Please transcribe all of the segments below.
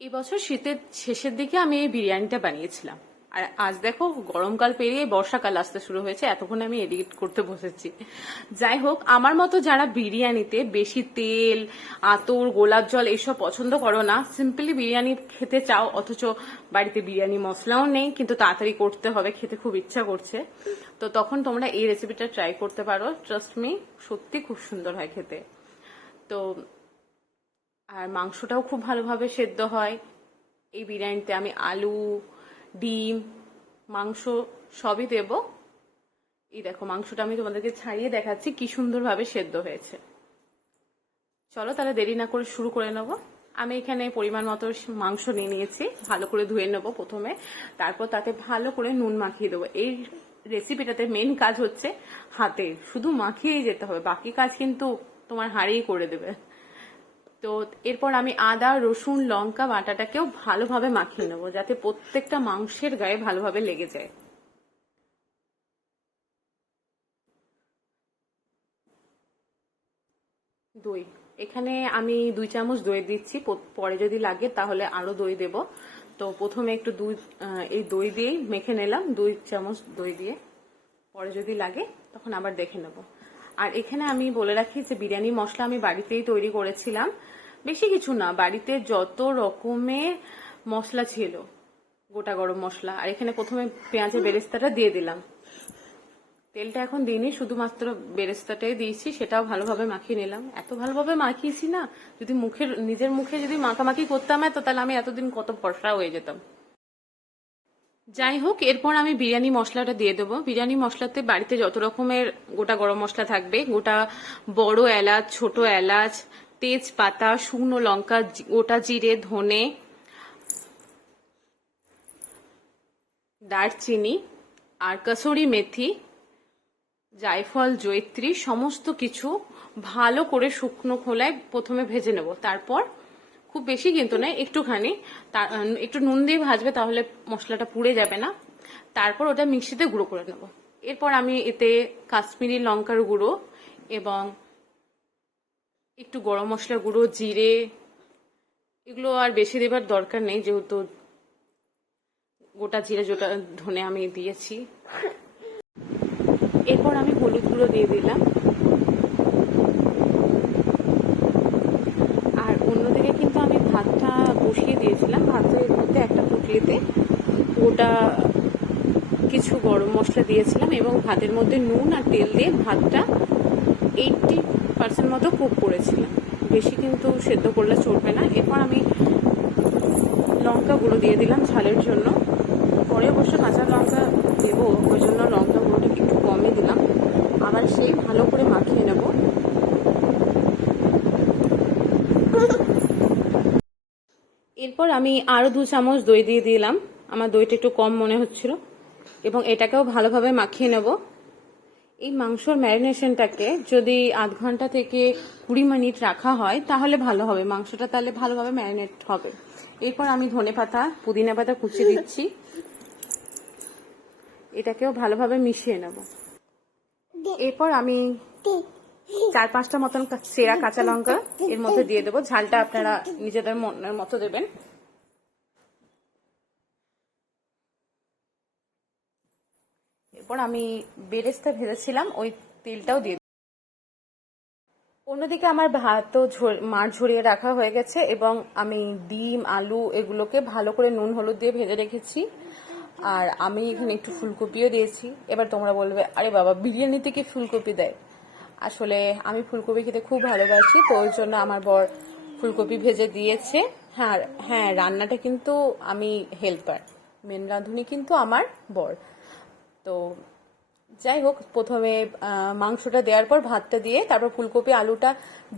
এবছর শীতের শেষের দিকে আমি এই বিরিয়ানিটা বানিয়েছিলাম। আর আজ দেখো গরমকাল পেরিয়ে বর্ষাকাল আসতে শুরু হয়েছে, এতক্ষণ আমি এডিট করতে বসেছি। যাই হোক, আমার মতো যারা বিরিয়ানিতে বেশি তেল, আতর, গোলাপ জল এইসব পছন্দ করো না, সিম্পলি বিরিয়ানি খেতে চাও, অথচ বাড়িতে বিরিয়ানি মশলাও নেই, কিন্তু তাড়াতাড়ি করতে হবে, খেতে খুব ইচ্ছা করছে, তো তখন তোমরা এই রেসিপিটা ট্রাই করতে পারো। ট্রাস্ট মি, সত্যি খুব সুন্দর হয় খেতে। তো আর মাংসটাও খুব ভালোভাবে সেদ্ধ হয়। এই বিরিয়ানিতে আমি আলু, ডিম, মাংস সবই দেব। এই দেখো, মাংসটা আমি তোমাদেরকে ছাড়িয়ে দেখাচ্ছি কি সুন্দরভাবে সেদ্ধ হয়েছে। চলো তাহলে দেরি না করে শুরু করে নেব। আমি এখানে পরিমাণ মতো মাংস নিয়ে নিয়েছি, ভালো করে ধুয়ে নেব প্রথমে, তারপর তাতে ভালো করে নুন মাখিয়ে দেবো। এই রেসিপিটাতে মেন কাজ হচ্ছে হাতে, শুধু মাখিয়েই যেতে হবে, বাকি কাজ কিন্তু তোমার হাড়েই করে দেবে। তো এরপর আমি আদা, রসুন, লঙ্কা বাটাটাকেও ভালোভাবে মাখিয়ে নেবো, যাতে প্রত্যেকটা মাংসের গায়ে ভালোভাবে লেগে যায়। দই, এখানে আমি 2 চামচ দই দিচ্ছি, পরে যদি লাগে তাহলে আরো দই দেব। তো প্রথমে একটু এই দই দিয়েই মেখে নিলাম, 2 চামচ দই দিয়ে, পরে যদি লাগে তখন আবার দেখে নেব। আর এখানে আমি বলে রাখি যে বিরিয়ানি মশলা আমি বাড়িতেই তৈরি করেছিলাম, বেশি কিছু না, বাড়িতে যত রকমের মশলা ছিল, গোটা গরম মশলা, আর এখানে প্রথমে পেঁয়াজের বেরেস্তাটা দিয়ে দিলাম। তেলটা এখন দিইনি, শুধুমাত্র বেরেস্তাটাই দিয়েছি, সেটাও ভালোভাবে মাখিয়ে নিলাম। এত ভালোভাবে মাখিয়েছি না, যদি নিজের মুখে যদি মাখামাখি করতাম তো তাহলে আমি এতদিন কত ফর্সা হয়ে যেতাম। যাই হোক, এরপর আমি বিরিয়ানি মশলাটা দিয়ে দেবো। বিরিয়ানি মশলাতে বাড়িতে যত রকমের গোটা গরম মশলা থাকবে, গোটা বড় এলাচ, ছোট এলাচ, তেজপাতা, শুকনো লঙ্কা, গোটা জিরে, ধনে, দারচিনি, আর কসুরি মেথি, জায়ফল, জয়িত্রী, সমস্ত কিছু ভালো করে শুকনো খোলায় প্রথমে ভেজে নেব। তারপর খুব বেশি কিন্তু নয়, একটুখানি, একটু নুন দিয়ে ভাজবে, তাহলে মশলাটা পুড়ে যাবে না। তারপর ওটা মিক্সিতে গুঁড়ো করে নেব। এরপর আমি এতে কাশ্মীরি লঙ্কার গুঁড়ো এবং একটু গরম মশলা গুঁড়ো, জিরে, এগুলো আর বেশি দেবার দরকার নেই, যেহেতু গোটা জিরে, গোটা ধনে আমি দিয়েছি। এরপর আমি হলুদ গুঁড়ো দিয়ে দিলাম। আর অন্যদিকে কিন্তু আমি ভাতটা বসিয়ে দিয়েছিলাম, ভাতের মধ্যে একটা পুটলিতে গোটা কিছু গরম মশলা দিয়েছিলাম এবং ভাতের মধ্যে নুন আর তেল দিয়ে ভাতটা 80% মতো কুক করেছিলাম, বেশি কিন্তু সেদ্ধ করলে চলবে না। এরপর আমি লঙ্কা গুঁড়ো দিয়ে দিলাম ঝালের জন্য, পরে অবশ্য কাঁচা লঙ্কা দেবো, ওই জন্য লঙ্কা গুঁড়োটা একটু কমই দিলাম। আবার সেই ভালো করে মাখিয়ে নেব। এরপর আমি আরো 2 চামচ দই দিয়ে দিলাম, আমার দইটা একটু কম মনে হচ্ছিল, এবং এটাকেও ভালোভাবে মাখিয়ে নেব। এই মাংসর ম্যারিনেশনটাকে যদি 1/2 ঘন্টা থেকে 20 মিনিট রাখা হয় তাহলে ভালো হবে, মাংসটা তাহলে ভালোভাবে ম্যারিনেট হবে। এরপর আমি ধনে পাতা, পুদিনা পাতা কুচি দিচ্ছি, এটাকেও ভালোভাবে মিশিয়ে নেব। এরপর আমি 4-5টা মতন সেরা কাঁচা লঙ্কা এর মধ্যে দিয়ে দেবো, ঝালটা আপনারা নিজেদের মনের মতো দেবেন। এরপর আমি বেরেস্তা ভেজেছিলাম ওই তেলটাও দিয়ে। অন্যদিকে আমার ভাতও মার ঝরিয়ে রাখা হয়ে গেছে এবং আমি ডিম, আলু এগুলোকে ভালো করে নুন হলুদ দিয়ে ভেজে রেখেছি। আর আমি এখানে একটু ফুলকপিও দিয়েছি। এবার তোমরা বলবে, আরে বাবা, বিরিয়ানিতে কি ফুলকপি দেয়? আসলে আমি ফুলকপি খেতে খুব ভালোবাসি, তো ওই জন্য আমার বর ফুলকপি ভেজে দিয়েছে। হ্যাঁ হ্যাঁ, রান্নাটা কিন্তু আমি হেল্পার, মেন রাঁধুনি কিন্তু আমার বর। তো যাই হোক, প্রথমে মাংসটা দেওয়ার পর ভাতটা দিয়ে, তারপর ফুলকপি আলুটা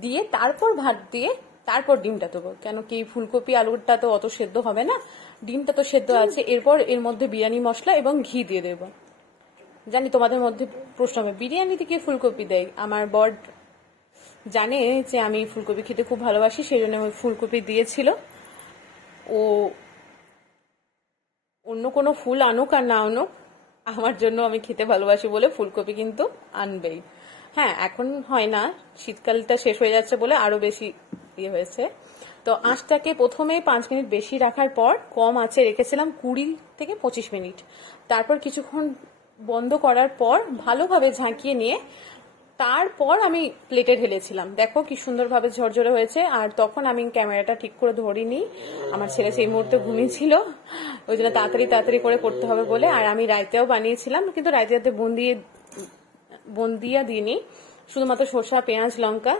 দিয়ে, তারপর ভাত দিয়ে, তারপর ডিমটা দেবো, কেন কি ফুলকপি আলুটা তো অত সেদ্ধ হবে না, ডিমটা তো সেদ্ধ আছে। এরপর এর মধ্যে বিরিয়ানি মশলা এবং ঘি দিয়ে দেবো। জানি তোমাদের মধ্যে প্রশ্ন হবে, বিরিয়ানিতে কি ফুলকপি দেয়? আমার বর জানে যে আমি ফুলকপি খেতে খুব ভালোবাসি, সেই জন্য ফুলকপি দিয়েছিল। ও অন্য কোনো ফুল আনুক আর না আনুক, আমার জন্য, আমি খেতে ভালোবাসি বলে ফুলকপি কিন্তু আনবেই। হ্যাঁ, এখন হয় না, শীতকালটা শেষ হয়ে যাচ্ছে বলে আরো বেশি ইয়ে হয়েছে। তো আঁচটাকে প্রথমে 5 মিনিট বেশি রাখার পর কম আঁচে রেখেছিলাম 20 থেকে 25 মিনিট। তারপর কিছুক্ষণ বন্ধ করার পর ভালোভাবে ঝাঁকিয়ে নিয়ে তারপর আমি প্লেটে ঢেলেছিলাম। দেখো কি সুন্দরভাবে ঝরঝরে হয়েছে। আর তখন আমি ক্যামেরাটা ঠিক করে ধরিনি, আমার ছেলে সেই মুহূর্তে ঘুমিয়েছিল, ওই জন্য তাড়াতাড়ি তাড়াতাড়ি করে করতে হবে বলে। আর আমি রায়তাও বানিয়েছিলাম, কিন্তু রায়তাতে বন্দিয়া দিইনি, শুধুমাত্র শসা, পেঁয়াজ, লঙ্কা।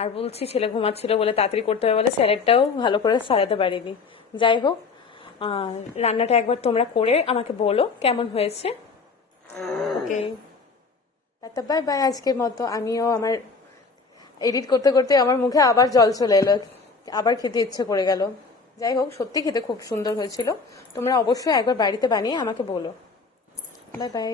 আর বলছি ছেলে ঘুমাচ্ছিল বলে তাড়াতাড়ি করতে হবে বলে স্যালাডটাও ভালো করে সাজাতে পারিনি। যাই হোক, রান্নাটা একবার তোমরা করে আমাকে বলো কেমন হয়েছে। ওকে, টাটা, বাই বাই। আজকের মতো আমিও আমার এডিট করতে করতে আমার মুখে আবার জল চলে এলো, আবার খেতে ইচ্ছে করে গেল। যাই হোক, সত্যি খেতে খুব সুন্দর হয়েছিল। তোমরা অবশ্যই একবার বাড়িতে বানিয়ে আমাকে বলো। Bye bye.